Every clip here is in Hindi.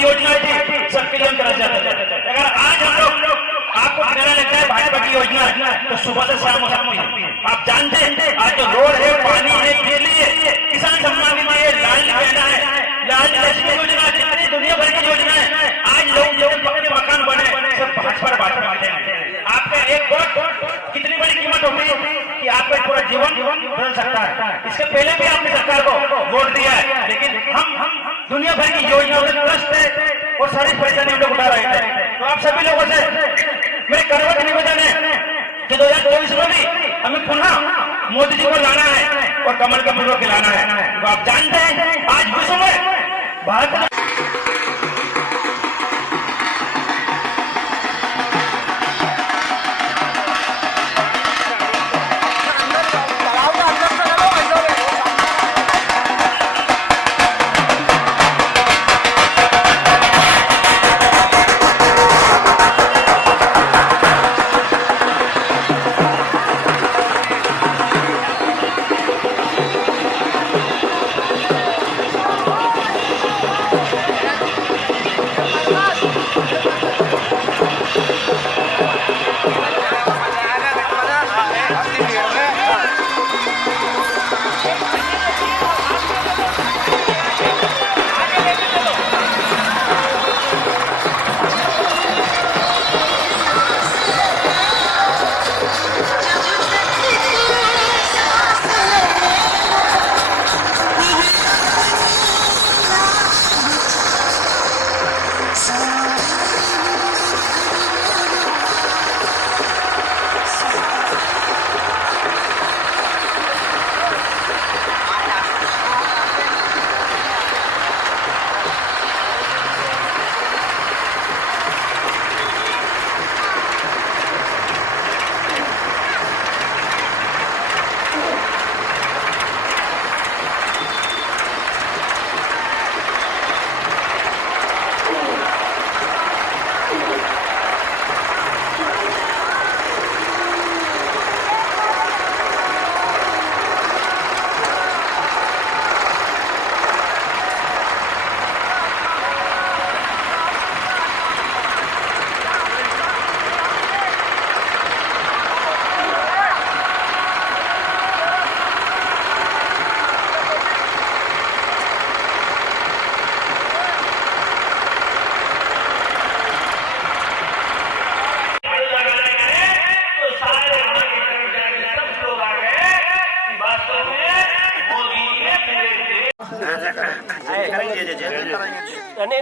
की योजना थी सबके लिए हम तरफ जाते थे। अगर आज हम लोग आपको कहना लगता है भाजपा की योजना तो सुबह से शाम हो सकती है। आप जानते हैं आज जो रोड है, पानी है, बिजली है, किसान सम्मान निधि है, लाल बहना है, लाल लक्ष्मी योजना, जितनी दुनिया भर की योजना है, आज लोग पक्के मकान बने सब भाजपा बांटे हैं। आपका एक वोट कितनी बड़ी कीमत होती है कि आपका पूरा जीवन बदल सकता है। इसके पहले भी आपने सरकार को वोट दिया है, लेकिन हम दुनिया भर की योजनाओं से त्रस्त है और सारी परेशानी हम लोग उठा रहे थे। तो आप सभी लोगों से मेरे करवट निवेदन है कि 2024 में भी हमें पुनः मोदी जी को लाना है और कमल का फूल खिलाना है। तो आप जानते हैं आज विश्व में भारत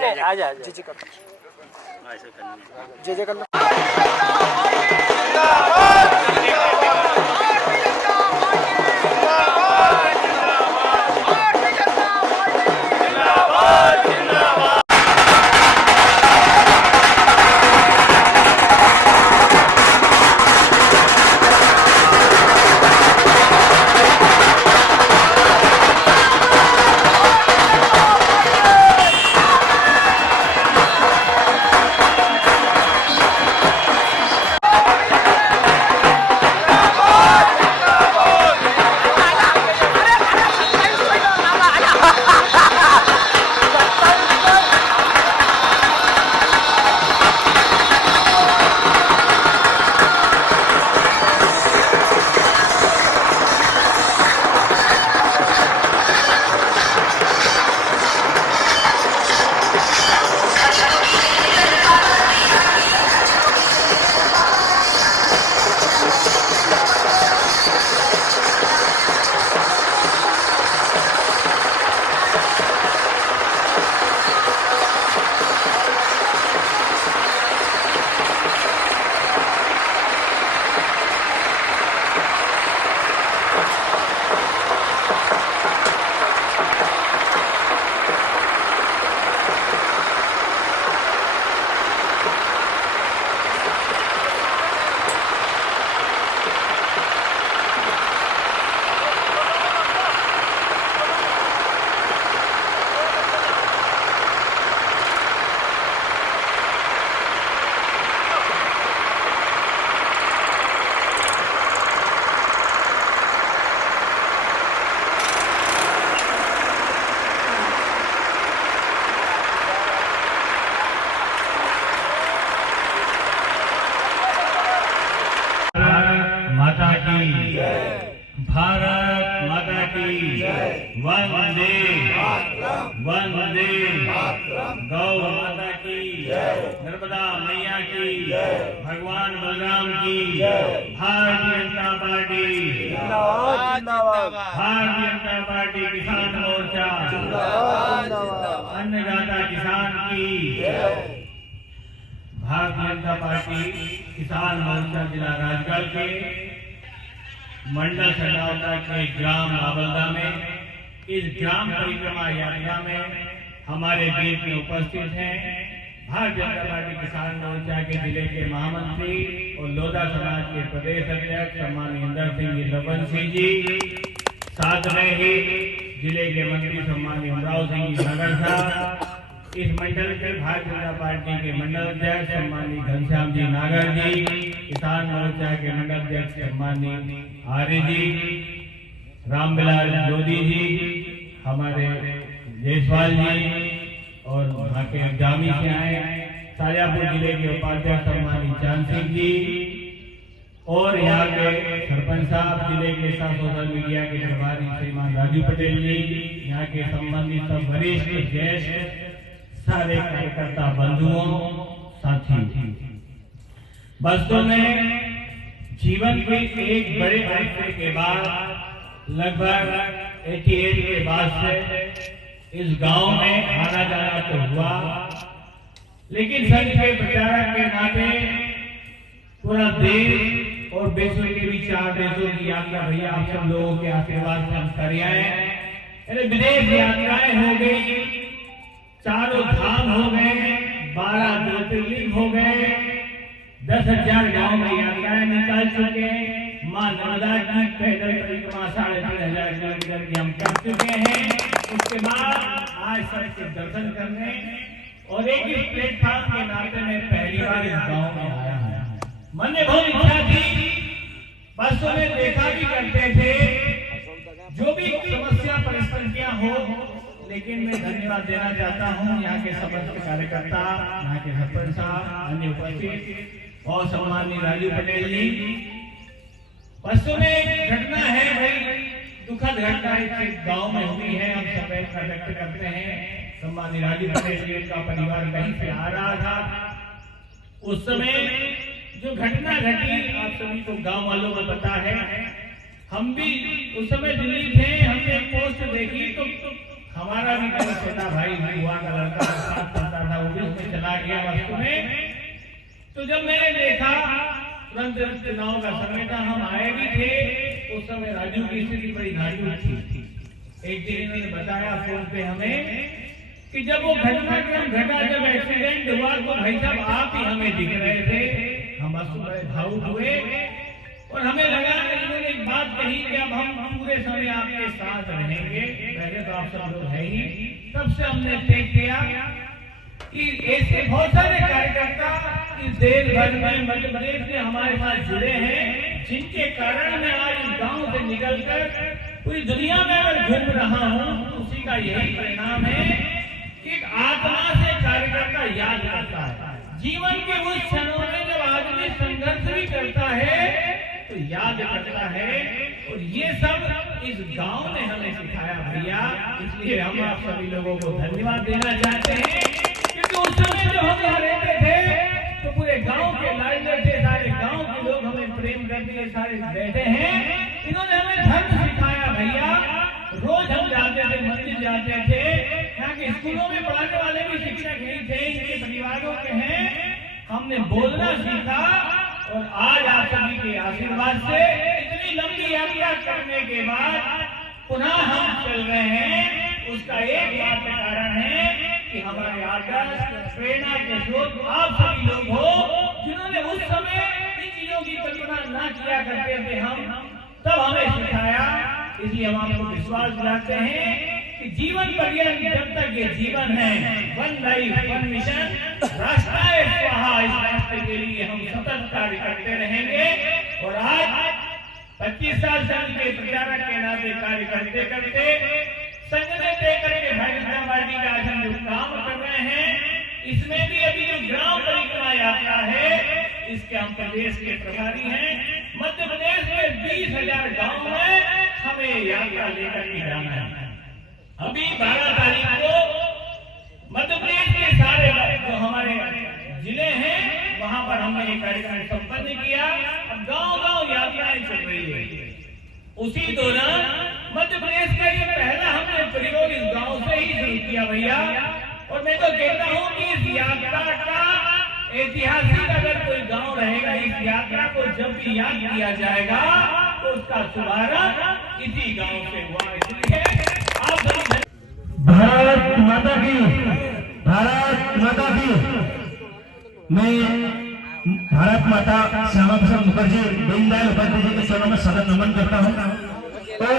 नहीं आ जा जी कर जे कर वंदे वंदे गौ माता की, नर्मदा मैया की, भगवान बलराम की, भारतीय जनता पार्टी, भारतीय जनता पार्टी किसान मोर्चा, अन्नदाता किसान की, भारतीय जनता पार्टी किसान मोर्चा जिला राजगढ़ के मंडल सदावता के ग्राम आवलदा में इस ग्राम परिक्रमा यात्रा में हमारे बीच में उपस्थित हैं भारतीय जनता पार्टी किसान मोर्चा के जिले के महामंत्री और लोधा समाज के प्रदेश अध्यक्ष सम्माननीय इंदर सिंह जी लबन सिंह जी, साथ में ही जिले के मंत्री सम्माननीय उमराव सिंह जी नगर साहब, इस मंडल के भारतीय जनता पार्टी के मंडल अध्यक्ष सम्माननीय घनश्याम जी नागर जी, किसान मोर्चा के मंडल अध्यक्ष सम्माननीय आर्य जी, रामबिलाल लोधी जी, हमारे जयसवाल जी और वहाँ के जामी से आए, ताजापुर जिले के उपाध्यक्ष सम्माननीय चांद सिंह जी और यहाँ के सरपंच साहब, जिले के सोशल मीडिया के प्रभारी श्रीमान राजू पटेल जी, यहाँ के संबंधित सब वरिष्ठ ज्येष्ठ सारे कार्यकर्ता बंधुओं साथी, वास्तव में जीवन के एक बड़े अरसे के बाद लगभग 88 के बाद से इस गांव में आना जाना तो हुआ, लेकिन संघ के प्रचारक के नाते पूरा देश और विश्व के भी 4 देशों की यात्रा भैया आप सब लोगों के आशीर्वाद से हम कर आए। विदेश यात्राएं हो गई, चारों धाम हो गए, 12 ज्योतिर्लिंग हो गए, 10,000 गांव में यात्राएं निकाल चुके, मां नर्मदा की पैदल परिक्रमा 3,500 किलोमीटर की हम कर चुके हैं। उसके बाद आज सबके दर्शन करने और एक ही प्लेटफॉर्म के नाते में पहली बार इस गांव में आया हूं। मन में बहुत इच्छा थी, बसों में देखा भी करते थे, जो भी समस्या परिस्थितियां हो, लेकिन मैं धन्यवाद देना चाहता हूं यहाँ के समस्त कार्यकर्ता, यहाँ के सरपंच साहब, अन्य उपस्थित और सम्माननीय राजू पटेल जी। बसों में घटना है भाई, दुखद घटना एक गांव में हुई है, हम सब व्यक्त करते हैं। सम्माननीय राजू पटेल जी का परिवार कहीं से आ रहा था, उस समय जो घटना घटी आप सभी को गांव वालों को पता है, हम भी उस समय दिल्ली थे, हमने एक पोस्ट देखी तो हमारा भी कोई छोटा भाई हुआ का लड़का साथ पढ़ता था, वो भी उसमें चला गया वस्तु में। तो जब मैंने देखा तुरंत चुनाव का समय था, हम आए भी थे, उस समय राजू की स्थिति बड़ी नाजुक थी। एक दिन इन्होंने बताया फोन पे हमें कि जब वो घटनाक्रम घटा, जब एक्सीडेंट हुआ तो भाई साहब आप ही हमें दिख रहे थे, हम बड़े भावुक हुए और हमें लगा इन्होंने एक बात कही कि अब हम पूरे समय आपके साथ रहेंगे। पहले तो आप सब लोग है ही, तब से हमने तय किया कि ऐसे बहुत सारे कार्यकर्ता इस देश भर में मध्य प्रदेश में हमारे साथ जुड़े हैं, जिनके कारण मैं आज इस गांव से निकलकर पूरी दुनिया में अगर घूम रहा हूं, उसी का यही परिणाम है कि एक आत्मा से कार्यकर्ता याद करता है। जीवन के उस क्षणों में जब आदमी संघर्ष भी करता है तो याद करता है, और ये सब इस गांव ने हमें सिखाया भैया। इसलिए हम आप सभी लोगों को धन्यवाद देना चाहते हैं, क्योंकि उस समय जब हम यहाँ रहते थे तो पूरे गांव के लाइनर थे, सारे गांव के लोग हमें प्रेम करते सारे बैठे हैं। इन्होंने हमें धर्म सिखाया भैया। रोज हम जाते थे, मंदिर जाते थे, यहाँ के स्कूलों में पढ़ाने वाले भी शिक्षक यही थे, इनके परिवारों के हैं। हमने बोलना सीखा और आज आप सभी के आशीर्वाद से इतनी लंबी यात्रा करने के बाद पुनः हम चल रहे हैं। उसका एक मात्र कारण है कि हमारे आदर्श प्रेरणा के स्रोत आप सभी लोग हो, जिन्होंने उस समय इन चीजों की कल्पना न किया करते थे, हम तब हमें सिखाया। इसलिए हम आपको विश्वास दिलाते हैं कि जीवन पर्यंत जब तक ये जीवन है, वन लाइफ वन मिशन, राष्ट्राय स्वाहा, इस राष्ट्र के लिए हम सतत कार्य करते रहेंगे। और आज 25 साल संघ के प्रचारक के नाते कार्य करते करते संघ ने तय करके भारतीय जनता पार्टी का आज हम जो काम कर रहे हैं, इसमें भी अभी जो ग्राम परिक्रमा यात्रा है, इसके हम प्रदेश के प्रभारी हैं। मध्य प्रदेश में 20,000 गाँव में हम में यात्रा लेकर के जाना है। अभी 12 तारीख को मध्य प्रदेश के सारे जो हमारे जिले हैं वहां पर हमने ये कार्यक्रम संपन्न किया। अब गांव-गांव यात्राएं चल रही है। उसी दौरान मध्य प्रदेश का ये पहला हमने प्रयोग इस गांव से ही शुरू किया भैया। और मैं तो कहता हूं कि इस यात्रा का ऐतिहासिक अगर कोई गांव रहेगा, इस यात्रा को जब भी याद किया जाएगा तो उसका शुभारंभ इसी गांव से हुआ। इसलिए आप सभी भारत माता की, भारत माता की। मैं भारत माता श्यामा प्रसाद मुखर्जी, दीनदयाल उपाध्याय जी के चरणों में सदन नमन करता हूं। और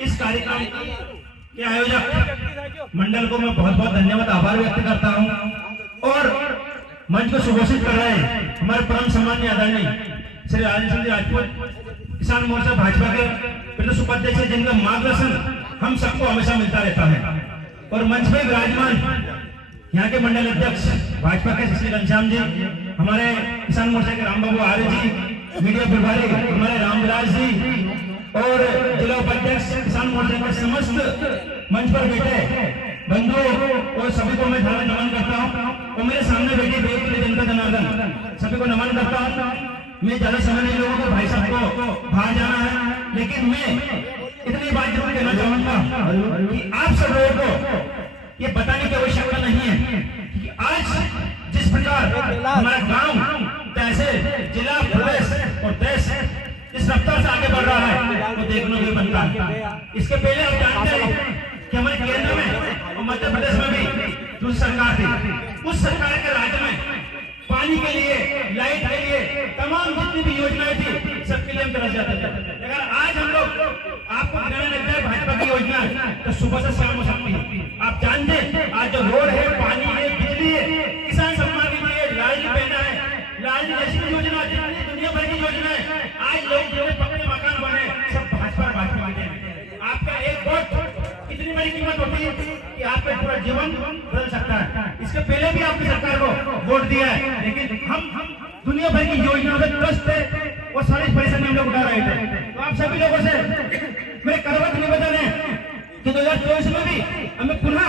इस कार्यक्रम के आयोजक मंडल को मैं बहुत बहुत धन्यवाद आभार व्यक्त करता हूं। और मंच को सुघोषित कर रहे हैं हमारे परम सम्माननीय आदरणीय श्री राजेंद्र सिंह राजपूत, किसान मोर्चा भाजपा के प्रदेश उपाध्यक्ष, जिनका मार्गदर्शन हम सबको हमेशा मिलता रहता है। और मंच में विराजमान यहाँ के मंडल अध्यक्ष भाजपा के श्री घनश्याम जी, हमारे किसान मोर्चा के राम बाबू आर्य जी, मीडिया प्रभारी हमारे रामविलास जी, और जिला उपाध्यक्ष किसान मोर्चा के समस्त मंच पर बैठे बंधुओं और सभी को मैं नमन करता हूँ। और मेरे सामने बैठे देव जनता जनार्दन सभी को नमन करता हूँ। मैं ज्यादा समय नहीं लूंगा, भाई साहब को बाहर जाना है, लेकिन मैं इतनी बात जरूर कहना चाहूंगा कि आप सब लोगों को ये बताने की आवश्यकता नहीं है कि आज जिस प्रकार हमारा गांव, तहसील, जिला, प्रदेश और देश इस रफ्तार से आगे बढ़ रहा है, वो देखने को बनता है। इसके पहले आप जानते हैं कि हमारे केंद्र में और मध्य प्रदेश में भी दूसरी सरकार थी। उस सरकार के राज्य में पानी के लिए, लाइट के लिए, तमाम जितनी भी योजनाएं थी सबके लिए हम तरस जाते थे। अगर आज हम लोग आपको दिखाने लग जाए भाजपा की योजना तो सुबह से शाम हो सकती है। आप जानते हैं आज जो रोड है, पानी है, बिजली है, किसान सम्मान निधि है, लाडली बहना है, लाडली जैसी योजना, जितनी दुनिया भर की योजना है, आज लोग जो पक्के मकान बने सब भाजपा के। आपका एक वोट कितनी बड़ी कीमत होती है कि आपका पूरा जीवन बदल सकता है। इसके पहले भी आपकी सरकार को वोट दिया है, लेकिन हम दुनिया भर की योजनाओं से त्रस्त थे और सारी परेशानी हम लोग उठा रहे थे। तो आप सभी लोगों से मेरे करवट निवेदन है कि 2024 में भी हमें पुनः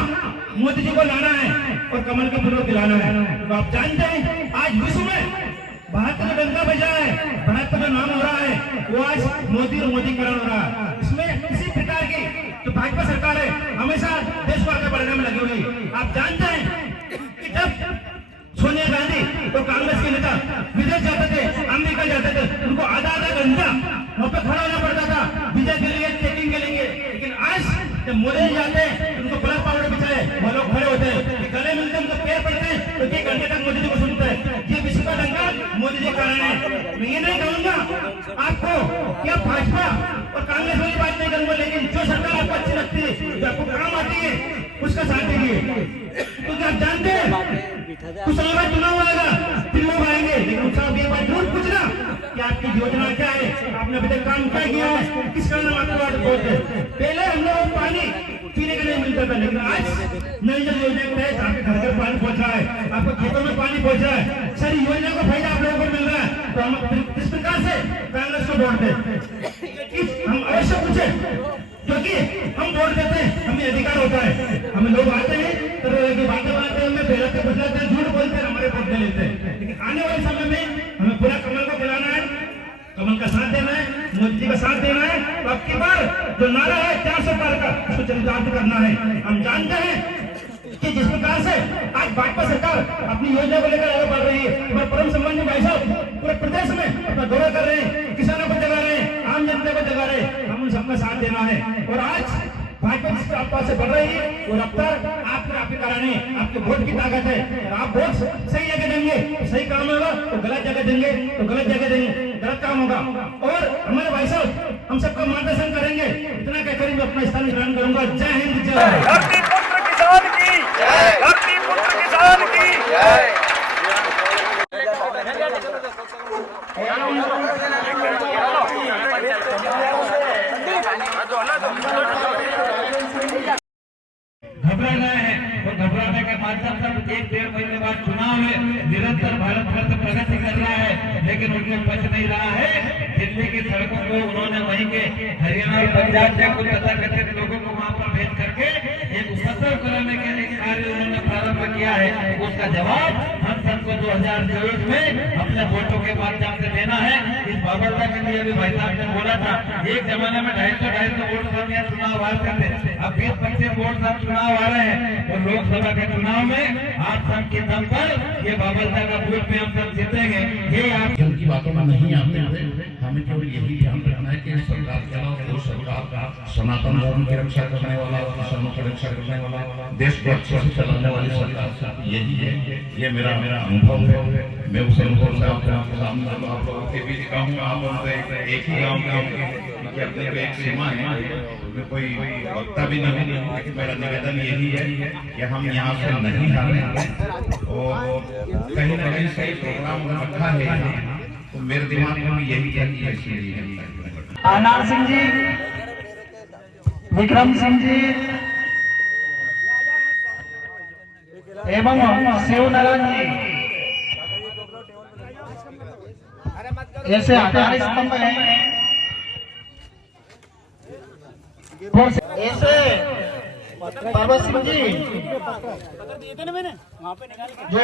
मोदी जी को लाना है और कमल का पुनः दिलाना है। तो आप जानते हैं आज विश्व में भारत का डंका बजा है, भारत का जो नाम हो रहा है वो आज मोदी और मोदीकरण हो रहा है। इसमें किसी प्रकार की जो भाजपा सरकार है हमेशा देश को आगे बढ़ने में लगी हुई। आप जानते हैं कि जब सोनिया गांधी और कांग्रेस के नेता विदेश जाते थे, अमेरिका जाते थे, उनको आधा घंटा वहां पर खड़ा होना पड़ता था वीजा के लिए, चेकिंग के लिए। लेकिन आज जब मोदी जी जाते हैं उनको ब्लैक पाउडर बिछाए, वो लोग खड़े होते हैं, गले मिलते हैं, उनको पैर पड़ते हैं, तो 1 घंटे तक मोदी जी को सुनते हैं। ये विश्व का डंका मोदी जी कारण है। मैं ये नहीं कहूंगा आपको कि आप भाजपा और कांग्रेस वाली बात नहीं करूंगा, लेकिन जो सरकार आपको अच्छी लगती है, जो आपको काम आती है, उसका साथ देंगे। क्योंकि आप जानते हैं कुछ समय बाद चुनाव आएगा, फिर लोग आएंगे, लेकिन साहब ये बात जरूर पूछना कि आपकी योजना क्या है, आपने अभी तक काम क्या किया है, किस कारण आपको आज वोट है। पहले हम लोग पानी पीने के लिए मिलता था, लेकिन आज नई जल योजना के तहत आपके घर घर पानी पहुंच रहा है, आपको खेतों में पानी पहुंच रहा है, सारी योजना का फायदा आप लोगों को मिल रहा है। तो हम किस प्रकार से कांग्रेस को वोट दें, हम अवश्य पूछे, क्योंकि हम वोट देते हैं, हमें अधिकार होता है। हमें लोग आते हैं तो बातें बनाते हैं, हमें बेलते बदलाते हैं, झूठ बोलते हैं, हमारे वोट दे लेते हैं। लेकिन आने वाले समय में हमें पूरा कमल को बुलाना है, कमल का साथ देना है, मोदी जी का साथ देना है। तो अब की बार जो नारा है 400 पार का, उसको चरितार्थ करना है। हम जानते हैं कि जिस प्रकार से आज भाजपा सरकार अपनी योजना को लेकर आगे बढ़ रही है, हमारे परम सम्माननीय भाई साहब पूरे प्रदेश में अपना दौरा कर रहे हैं, किसानों को जगा रहे हैं, आम जनता को जगा रहे हैं, हम उन सबका साथ देना है। और आज भाजपा जिस रफ्तार से बढ़ रही है वो रफ्तार आपके कारण है, आपके वोट की ताकत है। और आप वोट सही जगह देंगे तो सही काम होगा, तो गलत जगह देंगे तो गलत जगह देंगे, गलत काम होगा। और हमारे भाई साहब हम सबका मार्गदर्शन करेंगे। इतना कहकर मैं अपना स्थान ग्रहण करूंगा। जय हिंद, जय भारत। धरती पुत्र किसान की जय, धरती पुत्र किसान की जय। घबराना है और घबराने के माध्यम से 1-1.5 महीने बाद चुनाव में निरंतर भारत वर्ष प्रगति कर रहा है, लेकिन उनको बच नहीं रहा है। दिल्ली की सड़कों को उन्होंने वहीं के हरियाणा और पंजाब से कुछ तथाकथित लोगों को वहां पर भेज करके एक उपद्रव कराने के लिए कार्य उन्होंने प्रारंभ किया है। उसका जवाब हम सबको 2024 में अपने वोटों के माध्यम से देना है। इस बाबरदा के लिए भी भाई साहब ने बोला था, एक जमाने में 250 वोट सब यहाँ चुनाव हारते थे, अब 20-25 वोट सब चुनाव आ रहे हैं। तो लोकसभा के चुनाव में आप सबके दम पर ये बाबरदा का वोट में हम सब जीतेंगे। ये आप की बातों में नहीं आते हुए हमें केवल यही ध्यान रखना है कि सरकार के अलावा कोई सरकार सनातन धर्म की रक्षा करने वाला, किसानों की रक्षा करने वाला, देश को अच्छे से चलाने वाली सरकार यही है। ये मेरा अनुभव है। मैं उस अनुभव से आपके सामने आप लोगों के बीच कहूँगा, आप एक ही गाँव के अपने को एक सीमा है, मैं कोई वक्ता भी नहीं, लेकिन मेरा निवेदन यही है कि हम यहाँ से नहीं हारें और कहीं ना कहीं सही प्रोग्राम रखा है। तो मेरे दिमाग में भी यही है। आनंद सिंह जी, विक्रम सिंह जी एवं शिव नारायण जी ऐसे आधार स्तंभ हैं। ऐसे पर्वत सिंह जी जो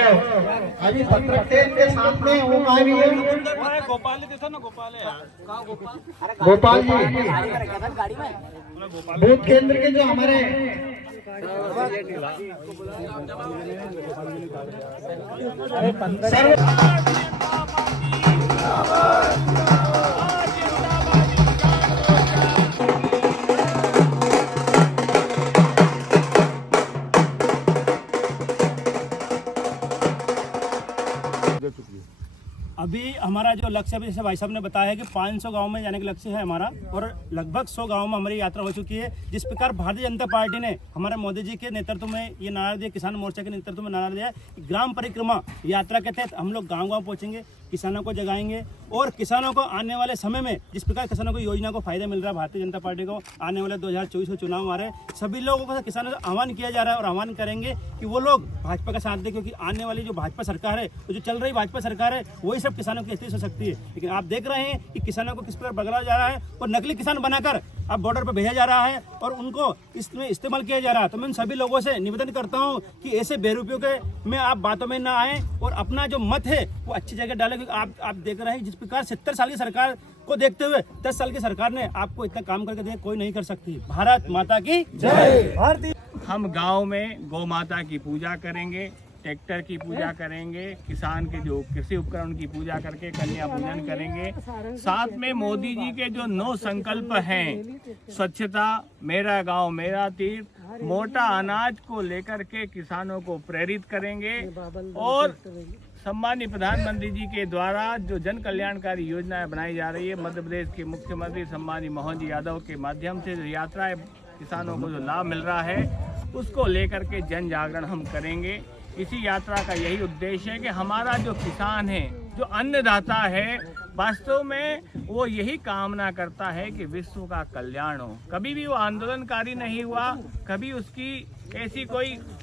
अभी पत्रक के साथ में वो आए भी है, गोपाल जी बूथ केंद्र के जो हमारे अभी हमारा जो लक्ष्य है, जैसे भाई साहब ने बताया है कि 500 गांव में जाने का लक्ष्य है हमारा, और लगभग 100 गांव में हमारी यात्रा हो चुकी है। जिस प्रकार भारतीय जनता पार्टी ने हमारे मोदी जी के नेतृत्व में ये नारा दिया, किसान मोर्चा के नेतृत्व में नारा दिया, ग्राम परिक्रमा यात्रा के तहत हम लोग गाँव-गाँव पहुँचेंगे, किसानों को जगाएंगे और किसानों को आने वाले समय में जिस प्रकार किसानों को योजना को फायदा मिल रहा है, भारतीय जनता पार्टी को आने वाले 2024 में चुनाव आ रहे हैं, सभी लोगों को किसानों से आह्वान किया जा रहा है और आह्वान करेंगे कि वो लोग भाजपा का साथ दें, क्योंकि आने वाली जो भाजपा सरकार है, तो जो चल रही भाजपा सरकार है, वही सब किसानों की स्थिति हो सकती है। लेकिन आप देख रहे हैं कि किसानों को किस प्रकार बगला जा रहा है और नकली किसान बनाकर अब बॉर्डर पर भेजा जा रहा है और उनको इसमें इस्तेमाल किया जा रहा है। तो मैं उन सभी लोगों से निवेदन करता हूं कि ऐसे बेरुपयों के में आप बातों में ना आए और अपना जो मत है वो अच्छी जगह डालें, क्योंकि आप देख रहे हैं जिस प्रकार 70 साल की सरकार को देखते हुए 10 साल की सरकार ने आपको इतना काम करके दिया, कोई नहीं कर सकती। भारत माता की जय। हम गांव में गौ माता की पूजा करेंगे, ट्रैक्टर की पूजा करेंगे, किसान के जो कृषि उपकरण की पूजा करके कन्या पूजन करेंगे। साथ में मोदी जी के जो 9 संकल्प हैं, स्वच्छता, मेरा गांव मेरा तीर्थ, मोटा अनाज को लेकर के किसानों को प्रेरित करेंगे और सम्मानीय प्रधानमंत्री जी के द्वारा जो जन कल्याणकारी योजनाएं बनाई जा रही है, मध्य प्रदेश के मुख्यमंत्री सम्मानीय मोहन जी यादव के माध्यम से जो यात्राएं किसानों को जो लाभ मिल रहा है, उसको लेकर के जन जागरण हम करेंगे। इसी यात्रा का यही उद्देश्य है कि हमारा जो किसान है, जो अन्नदाता है, वास्तव में वो यही कामना करता है कि विश्व का कल्याण हो। कभी भी वो आंदोलनकारी नहीं हुआ, कभी उसकी ऐसी कोई